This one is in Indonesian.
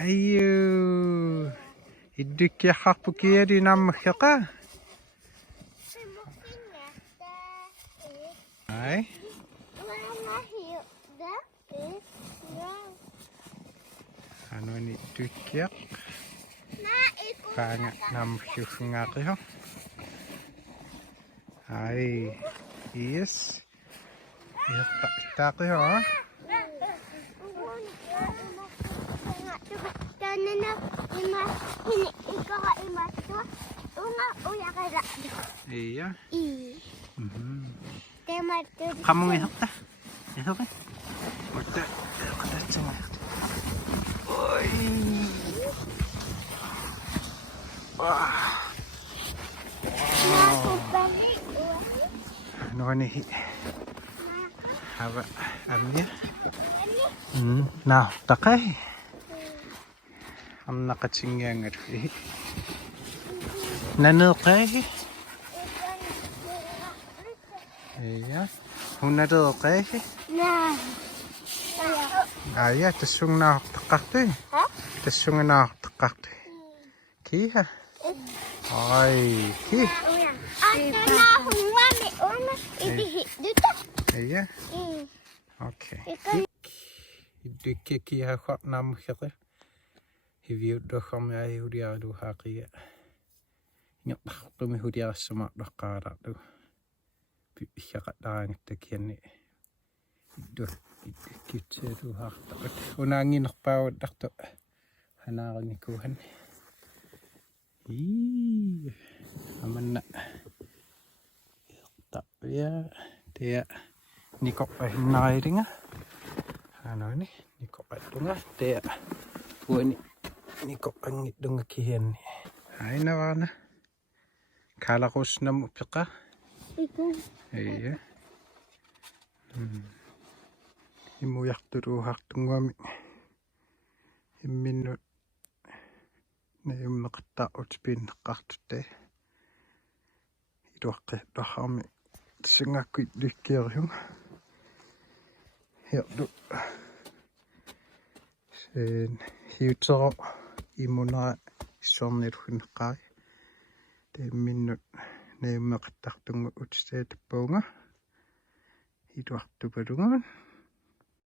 Ayo. Idukya hakpukia di namhaka. Ay. Ano ni idukya? Kanya namhukngaki ho. Ay. Yes. Tak ho. Iya. Kamu ngehok dah. Ngehok kan? Udah cengah. Oi. Wah. Ano ni? Haba amnya. Nah, takai. Am nakatsingyan nga rin. Nanukay. Iya. Hunadukay. Nah. Aya, tasung na takakte. Ha? Tasung na takakte. Kiha. Ay, ki. Ito na akong mami. Una, ibihi dito. Iya. Okay. Idukke kiha kwa namukhere. Hiviu dokham ya hudia du haqiya. Nyok tu mi hudia semak dokara tu. Bihakat dang tekian ni. Duh, kitse tu hak tak. Unangin nak pau dak tu. Hana ni kuhan. Ih, aman nak. Tak ya dia ni kok nai ringa. Ano ni? Ni kok tunga dia. Puan ni kok angit dong kihen ni. Hai nawana. Kala ko snam upika. Ikaw. Iya. Imuyak turu hak tungwami. Iminut. Na yung makata utspin kartute. Idoke dohami. Singa kuit dikir yung. Hiyak do. Sen hiutaro imuna isomnir hunkai. Te minut na yung makataktung utste tepunga. Hiduak tu badungan.